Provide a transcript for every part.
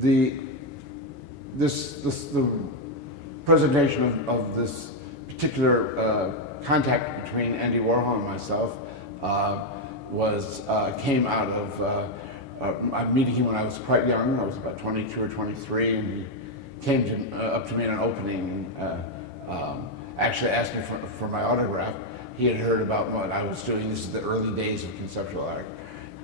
the presentation of this particular contact between Andy Warhol and myself came out of I'm meeting him when I was quite young. I was about 22 or 23, and he came up to me in an opening and actually asked me for my autograph. He had heard about what I was doing. This is the early days of conceptual art.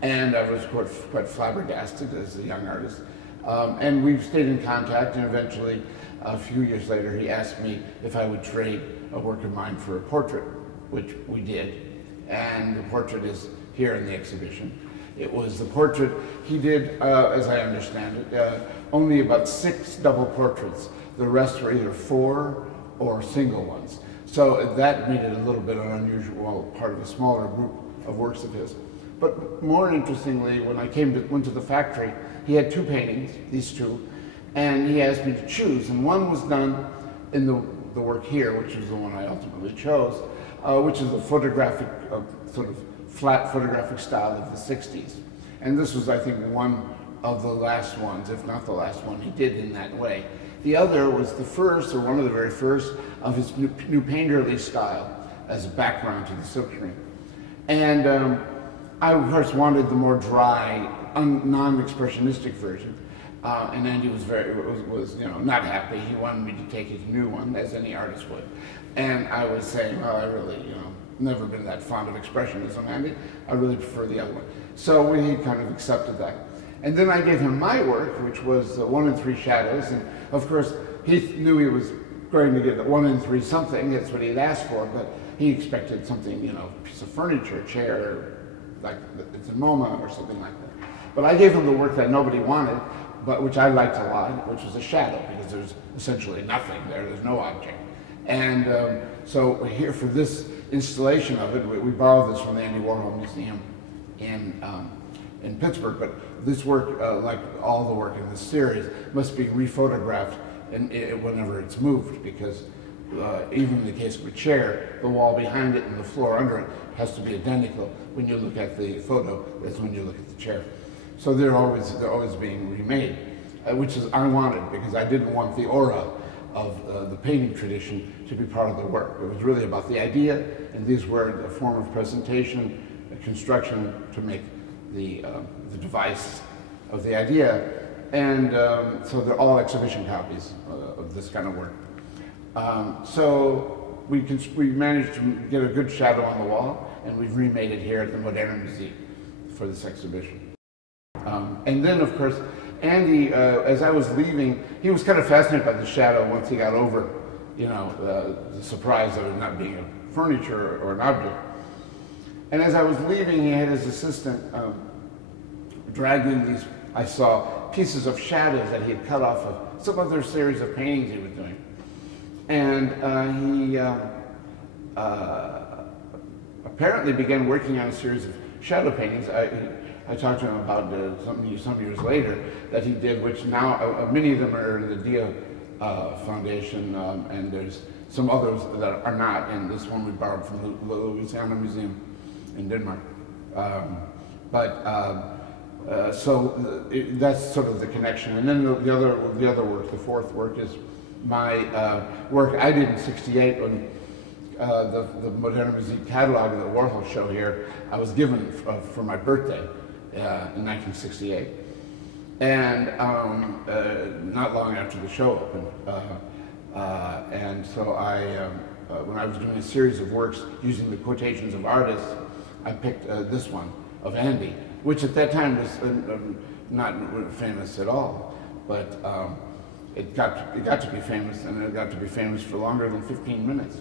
And I was quite flabbergasted as a young artist. And we've stayed in contact, and eventually, a few years later, he asked me if I would trade a work of mine for a portrait, which we did. And the portrait is here in the exhibition. It was the portrait he did, as I understand it, only about 6 double portraits. The rest were either 4 or single ones. So that made it a little bit an unusual part of a smaller group of works of his. But more interestingly, when I went to the factory, he had 2 paintings, these 2, and he asked me to choose. And one was done in the work here, which is the one I ultimately chose, which is a photographic, sort of flat photographic style of the 60s. And this was, I think, one of the last ones, if not the last one, he did in that way. The other was the first, or one of the very first, of his new painterly style as a background to the silk screen. And I, of course, wanted the more dry, non-expressionistic version. And Andy was not happy. He wanted me to take his new one, as any artist would. And I was saying, well, I really, never been that fond of expressionism, Andy. I really prefer the other one. So he kind of accepted that. And then I gave him my work, which was 1 in 3 shadows. And of course, he knew he was going to get 1 in 3 something. That's what he had asked for. But he expected something, a piece of furniture, a chair, like it's a MoMA or something like that. But I gave him the work that nobody wanted, but which I liked a lot, which was a shadow, because there's essentially nothing there. There's no object. And so here for this installation of it, we borrowed this from the Andy Warhol Museum in Pittsburgh. But this work, like all the work in this series, must be rephotographed whenever it's moved, because even in the case of a chair, the wall behind it and the floor under it has to be identical when you look at the photo as when you look at the chair. So they're always being remade, which is I wanted, because I didn't want the aura of the painting tradition to be part of the work. It was really about the idea, and these were a form of presentation, a construction to make the device of the idea. And so they're all exhibition copies of this kind of work. So we managed to get a good shadow on the wall, and we've remade it here at the Moderna Museet for this exhibition. And then, of course, Andy, as I was leaving, he was kind of fascinated by the shadow once he got over, the surprise of it not being a furniture or an object. And as I was leaving, he had his assistant dragging these, I saw, pieces of shadows that he had cut off of some other series of paintings he was doing. And he apparently began working on a series of shadow paintings. I talked to him about some years later that he did, which now many of them are in the Dia Foundation, and there's some others that are not, and this one we borrowed from the Moderna Museum in Denmark. So that's sort of the connection. And then the other work, the 4th work, is my work I did in '68 when the Moderna Museet catalog of the Warhol show here, I was given for my birthday in 1968. And not long after the show opened. And so when I was doing a series of works using the quotations of artists, I picked this one of Andy, which at that time was not famous at all, but it got to be famous, and it got to be famous for longer than 15 minutes.